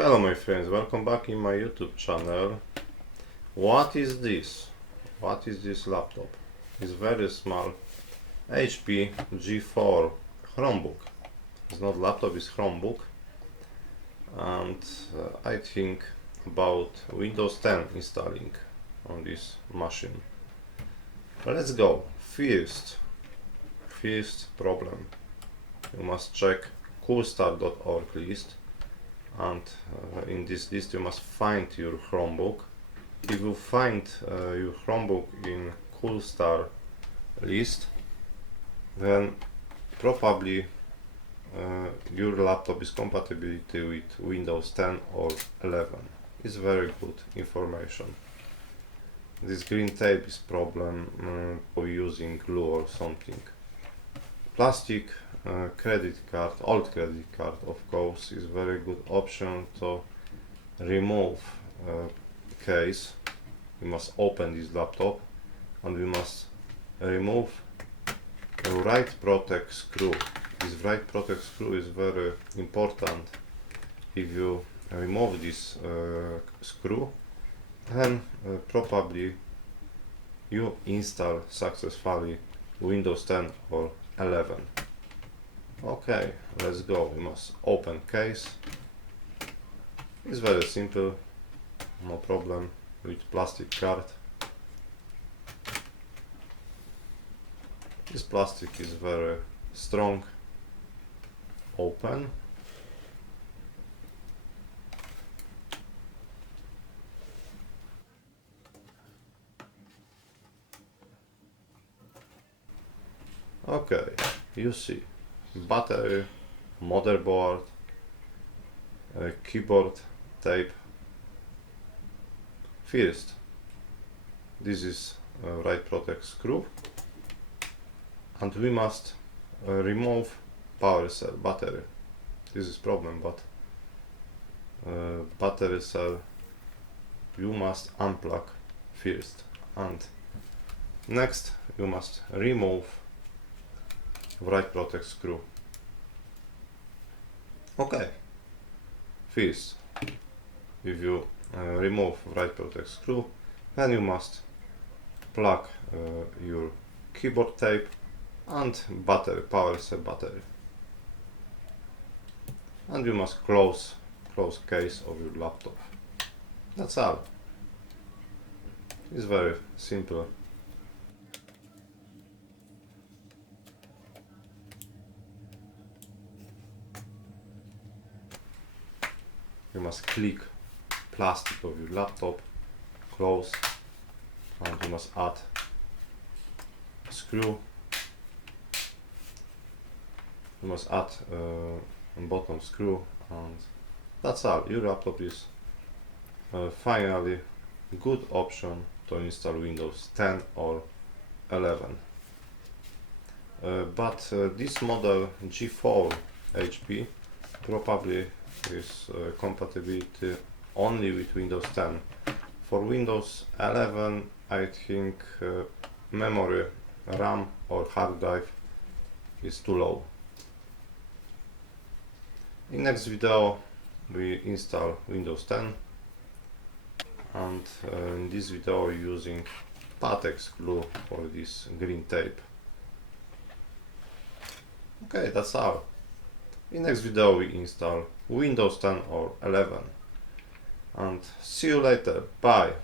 Hello my friends, welcome back in my YouTube channel. What is this? What is this laptop? It's very small HP G4 Chromebook. It's not laptop, it's Chromebook. And I think about Windows 10 installing on this machine. Let's go. First problem. You must check coolstart.org list. And in this list you must find your Chromebook. If you find your Chromebook in Coolstar list, then probably your laptop is compatibility with Windows 10 or 11. It's very good information. This green tape is problem for using glue or something. Plastic credit card, old credit card of course, is very good option to remove case. We must open this laptop and we must remove the right protect screw. This right protect screw is very important. If you remove this screw, then probably you install successfully Windows 10 or 11. Okay, let's go. We must open case. It's very simple, no problem with plastic card. This plastic is very strong. Open. Okay, you see battery, motherboard, keyboard tape. First, this is right protect screw, and we must remove power cell battery. This is problem, but battery cell you must unplug first, and next you must remove right protect screw. Okay, first, if you remove right protect screw, then you must plug your keyboard tape and battery, power cell battery, and you must close case of your laptop. That's all. It's very simple. You must click plastic of your laptop, close, and you must add a screw. You must add a bottom screw, and that's all. Your laptop is finally good option to install Windows 10 or 11. But this model G4 HP probably is compatibility only with Windows 10. For Windows 11, I think memory, RAM or hard drive is too low. In next video we install Windows 10, and in this video using Patex glue for this green tape. Okay, that's all. In next video we install Windows 10 or 11, and see you later. Bye.